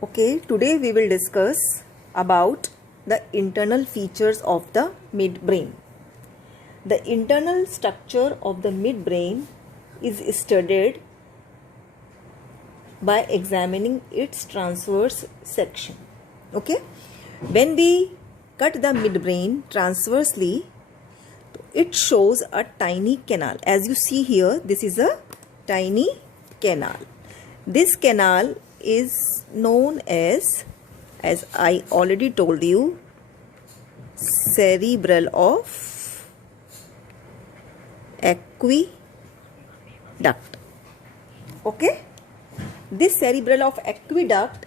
Okay, today we will discuss about the internal features of the midbrain. The internal structure of the midbrain is studied by examining its transverse section. Okay, when we cut the midbrain transversely, it shows a tiny canal. As you see here, this is a tiny canal. This canal is known as I already told you, cerebral of aqueduct. Okay, this cerebral of aqueduct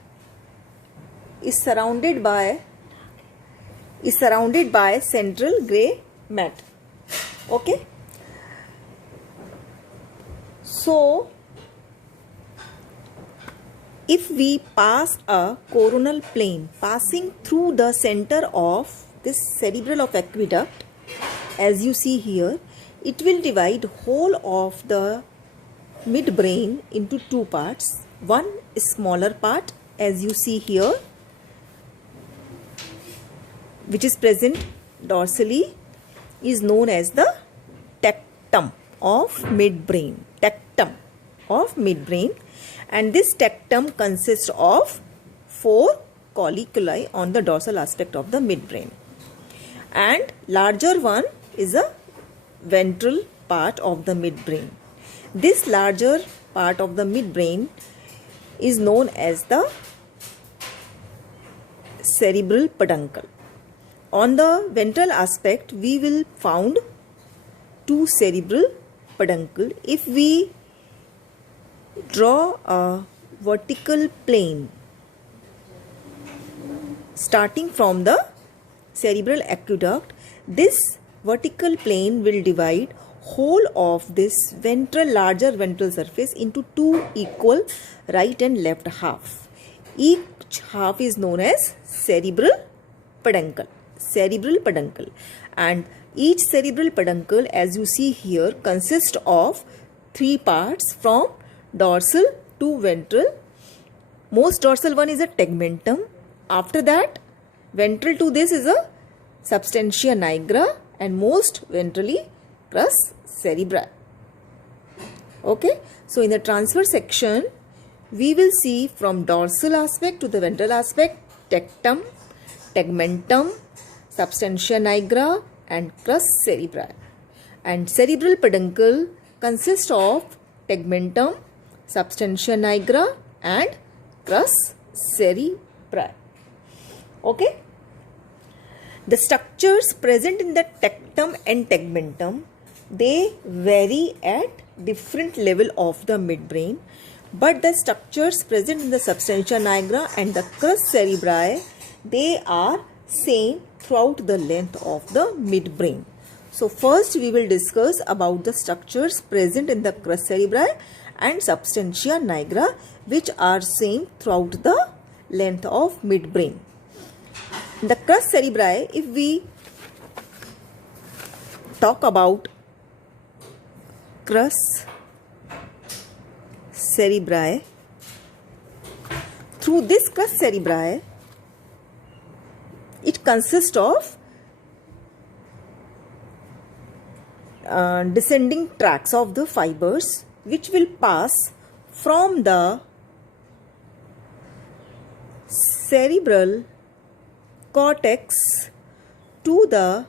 is surrounded by central gray mat. Okay, so if we pass a coronal plane passing through the center of this cerebral of aqueduct, as you see here, it will divide whole of the midbrain into two parts. One smaller part, as you see here, which is present dorsally, is known as the tectum of midbrain. Tectum of midbrain. And this tectum consists of 4 colliculi on the dorsal aspect of the midbrain. And larger one is a ventral part of the midbrain. This larger part of the midbrain is known as the cerebral peduncle. On the ventral aspect, we will found 2 cerebral peduncle. If we draw a vertical plane starting from the cerebral aqueduct, this vertical plane will divide whole of this larger ventral surface into 2 equal right and left half. Each half is known as cerebral peduncle. Cerebral peduncle. And each cerebral peduncle, as you see here, consists of 3 parts from dorsal to ventral. Most dorsal one is a tegmentum. After that, ventral to this is a substantia nigra, and most ventrally crus cerebri. Okay, so in the transverse section, we will see from dorsal aspect to the ventral aspect, tectum, tegmentum, substantia nigra, and crus cerebri. And cerebral peduncle consists of tegmentum, substantia nigra, and crus cerebri. Okay. The structures present in the tectum and tegmentum, they vary at different level of the midbrain, but the structures present in the substantia nigra and the crus cerebri, they are same throughout the length of the midbrain. So first we will discuss about the structures present in the crus cerebri and substantia nigra, which are same throughout the length of midbrain. The crus cerebri, if we talk about crus cerebri, through this crus cerebri, it consists of descending tracts of the fibers, which will pass from the cerebral cortex to the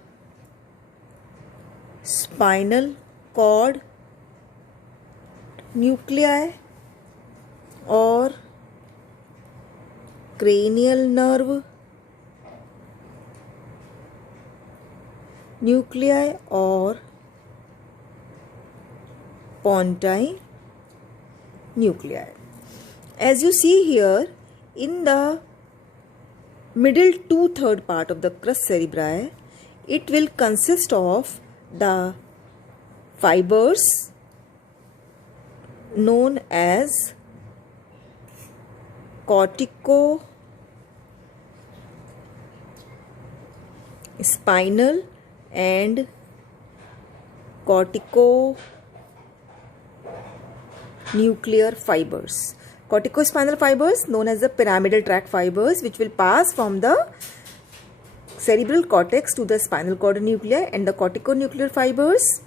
spinal cord nuclei or cranial nerve nuclei or pontine nuclei. As you see here, in the middle 2/3 part of the crus cerebri, it will consist of the fibers known as cortico-spinal and cortico-nuclear fibers. Corticospinal fibers known as the pyramidal tract fibers, which will pass from the cerebral cortex to the spinal cord nuclei, and the corticonuclear fibers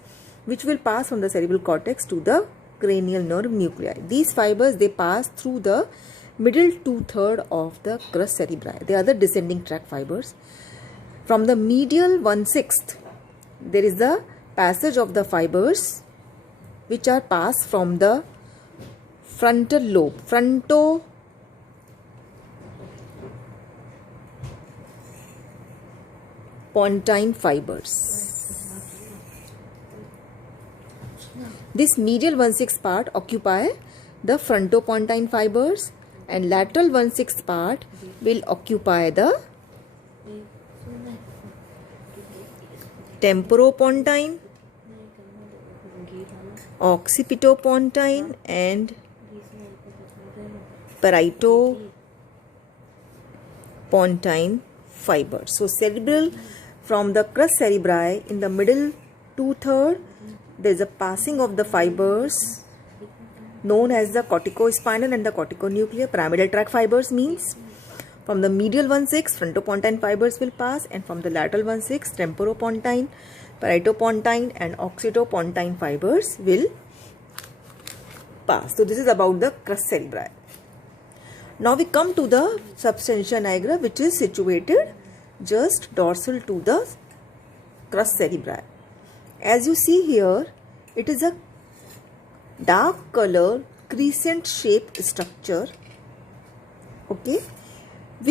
which will pass from the cerebral cortex to the cranial nerve nuclei. These fibers, they pass through the middle 2/3 of the crus cerebri. They are the descending tract fibers. From the medial 1/6, there is the passage of the fibers which are passed from the frontal lobe, frontopontine fibers. This medial 1/6 part occupy the frontopontine fibers, and lateral 1/6 part will occupy the temporopontine, occipitopontine and paritopontine fibers. So cerebral, from the crus cerebri in the middle 2/3, there is a passing of the fibers known as the corticospinal and the corticonuclear pyramidal tract fibers. Means from the medial 1/6 frontopontine fibers will pass, and from the lateral 1/6 temporopontine, paritopontine and occipitopontine fibers will pass. So this is about the crus cerebri. Now we come to the substantia nigra, which is situated just dorsal to the crus cerebri. As you see here, it is a dark color crescent shaped structure, okay,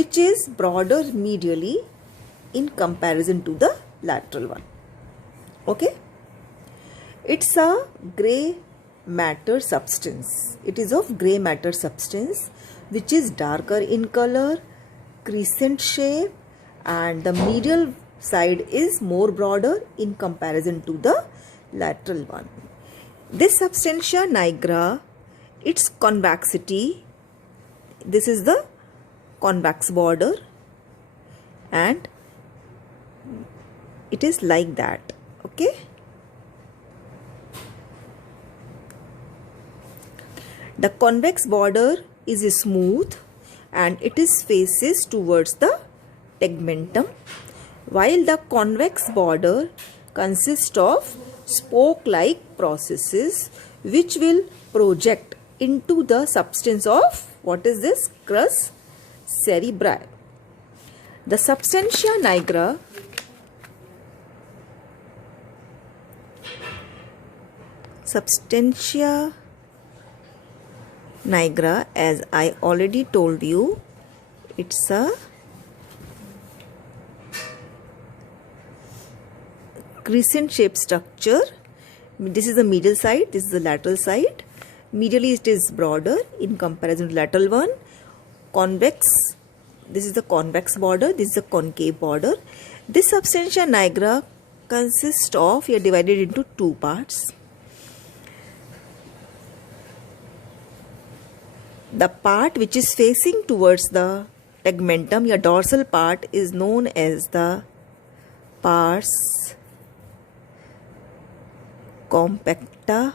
which is broader medially in comparison to the lateral one. Okay, it's a gray matter substance. It is of gray matter substance which is darker in color, crescent shape, and the medial side is more broader in comparison to the lateral one. This substantia nigra, its convexity, this is the convex border, and it is like that. Okay, the convex border is smooth and it is faces towards the tegmentum, while the convex border consists of spoke-like processes which will project into the substance of, what is this, crus cerebri. The substantia nigra as I already told you, it's a crescent shaped structure. This is the medial side, this is the lateral side. Medially it is broader in comparison to lateral one. Convex, this is the convex border, this is the concave border. This substantia nigra consists of, we are divided into two parts. The part which is facing towards the tegmentum, your dorsal part, is known as the pars compacta,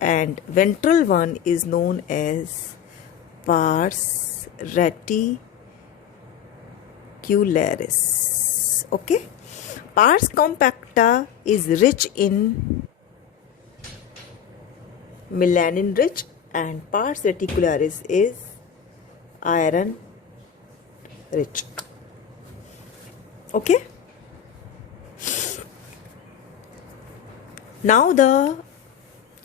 and ventral one is known as pars reticularis. Okay, pars compacta is rich in melanin rich, and pars reticularis is iron rich. Okay, now the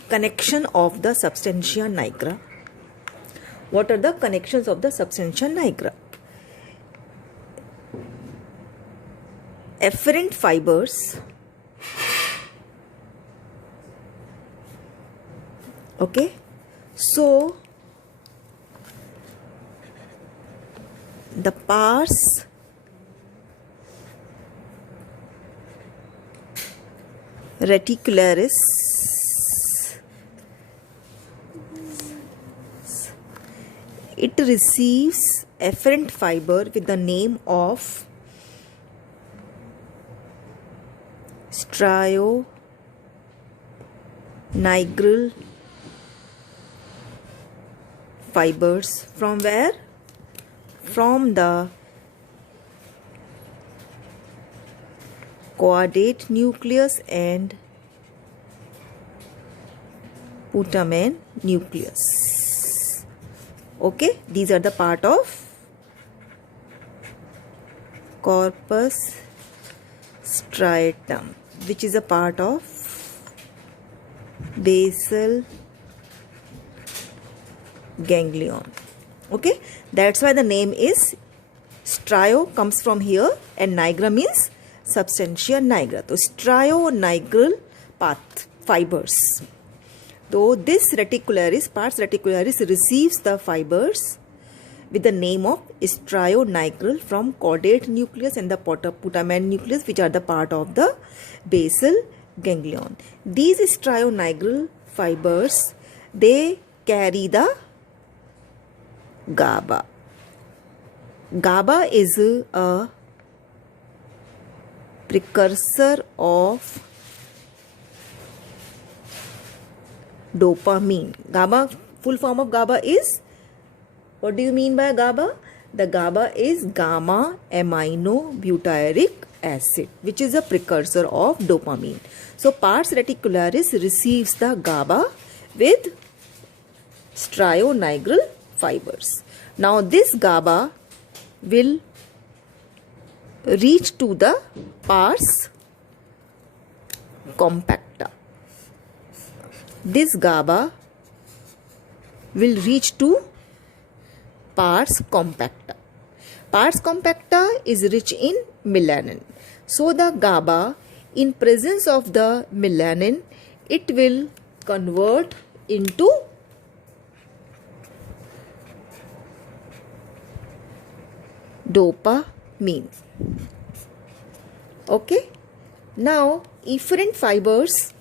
connection of the substantia nigra. What are the connections of the substantia nigra? Efferent fibers, okay, so the pars reticularis it receives efferent fiber with the name of strionigral fibers. From where? From the caudate nucleus and putamen nucleus. Okay, these are the part of corpus striatum, which is a part of basal ganglion. Okay, that's why the name is strio comes from here, and nigra means substantia nigra. So strio-nigral path fibers. So this reticularis, pars reticularis, receives the fibers with the name of strio-nigral from caudate nucleus and the putamen nucleus, which are the part of the basal ganglion. These strio-nigral fibers, they carry the GABA. GABA is a precursor of dopamine. GABA, full form of GABA is, what do you mean by GABA? The GABA is gamma aminobutyric acid, which is a precursor of dopamine. So pars reticularis receives the GABA with strio-nigral fibers. Now this GABA will reach to the pars compacta. This GABA will reach to pars compacta. Pars compacta is rich in melanin. So the GABA, in presence of the melanin, it will convert into dopamine. Okay. Now efferent fibers.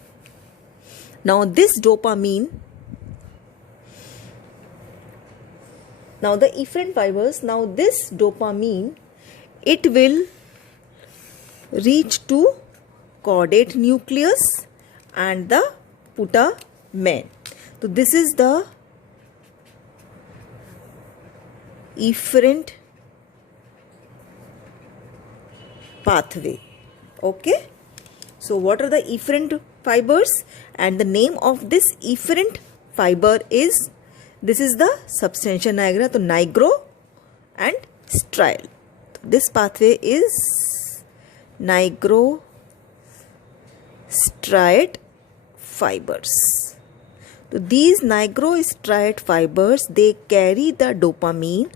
Now this dopamine. Now the efferent fibers. Now this dopamine, it will reach to caudate nucleus and the putamen. So this is the efferent pathway. Okay, so what are the efferent fibers? And the name of this efferent fiber is, this is the substantia nigra, so nigro and strial. So this pathway is nigro striate fibers. So these nigrostriate fibers, they carry the dopamine,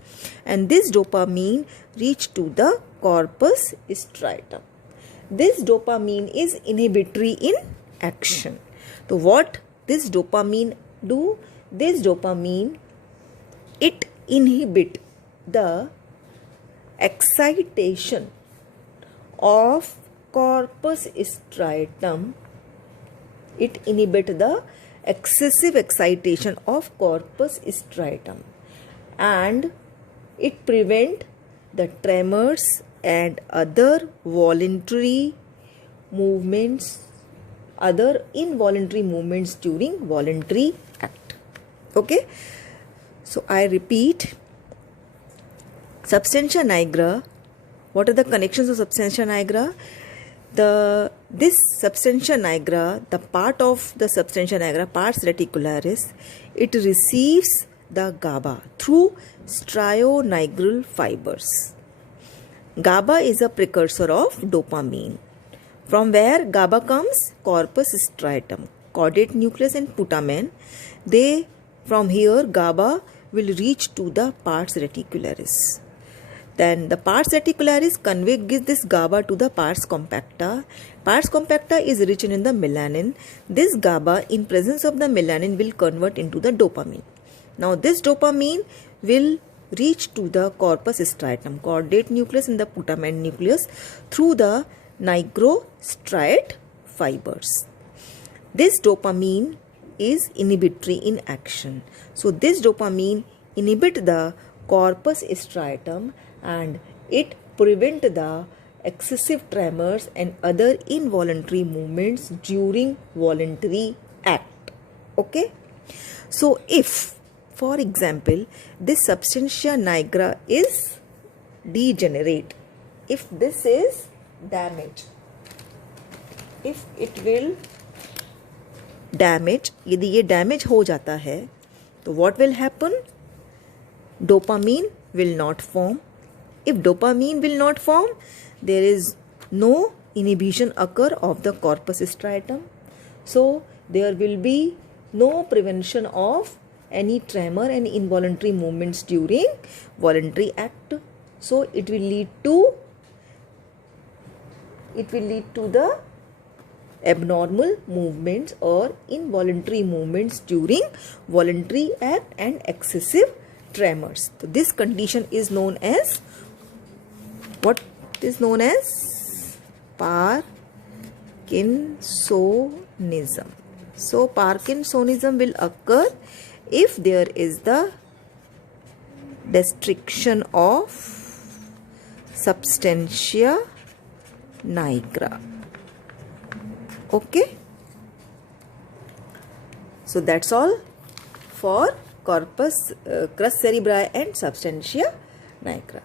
and this dopamine reach to the corpus striatum. This dopamine is inhibitory in action. So what this dopamine do? This dopamine, it inhibit the excitation of corpus striatum. It inhibit the excessive excitation of corpus striatum, and it prevent the tremors and other voluntary movements, other involuntary movements during voluntary act. Okay, so I repeat, substantia nigra. What are the connections of substantia nigra? This substantia nigra, the part of the substantia nigra, pars reticularis, it receives the GABA through strio-nigral fibers. GABA is a precursor of dopamine. From where GABA comes? Corpus striatum, caudate nucleus and putamen. They, from here, GABA will reach to the pars reticularis. Then the pars reticularis gives this GABA to the pars compacta. Pars compacta is rich in the melanin. This GABA, in presence of the melanin, will convert into the dopamine. Now this dopamine will reach to the corpus striatum, caudate nucleus and the putamen nucleus through the nigrostriate fibers. This dopamine is inhibitory in action. So this dopamine inhibit the corpus striatum and it prevent the excessive tremors and other involuntary movements during voluntary act. Okay. So if For example, this substantia nigra is degenerate. If this is damaged, if it will damage, यदि ये damage हो जाता है, तो what will happen? Dopamine will not form. If dopamine will not form, there is no inhibition occur of the corpus striatum. So there will be no prevention of any tremor and involuntary movements during voluntary act. So it will lead to the abnormal movements or involuntary movements during voluntary act and excessive tremors. So this condition is known as what is known as Parkinsonism. So Parkinsonism will occur if there is the destruction of substantia nigra. Okay, so that's all for corpus crus cerebri and substantia nigra.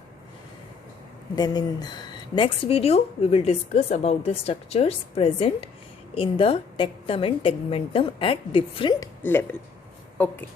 Then in next video we will discuss about the structures present in the tectum and tegmentum at different level. Okay.